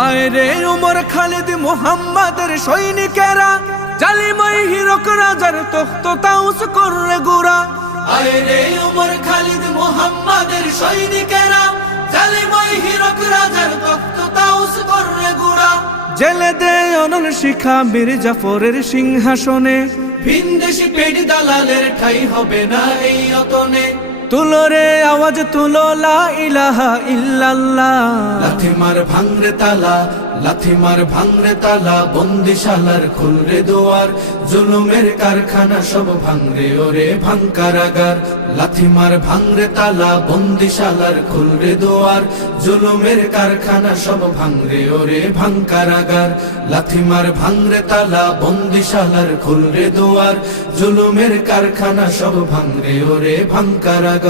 আয় রে উমর খালিদ মুহাম্মাদের সৈনিকেরা, জালিমাই হিরক রাজার তখ্ত তাউস করে গুরা। আয় রে উমর খালিদ মুহাম্মাদের সৈনিকেরা, জালিমাই হিরক রাজার তখ্ত তাউস করে গুরা। জেলে দে অনল শিখা বীর জাফরের সিংহাসনে, ভিনদেশি পেট দালালের ঠাই হবে না এই অতনে। তুলো রে আওয়াজ তুলো লা ইলাহা ইল্লাল্লাহ। লাথি মার ভাঙরে তালা, লাথি মার ভাঙরে তালা, বন্দিশালার খুলরে দুয়ার। জুলুমের কারখানা সব ভাঙরে ওরে ভাঙ কারাগার। লাথি মার ভাঙরে তালা, বন্দিশালার খুলরে দুয়ার। জুলুমের কারখানা সব ভাঙরে ওরে ভাঙ কারাগার। লাথি মার ভাঙরে তালা, বন্দিশালার খুলরে দুয়ার। জুলুমের কারখানা সব ভাঙরে ওরে ভাঙ কারাগার।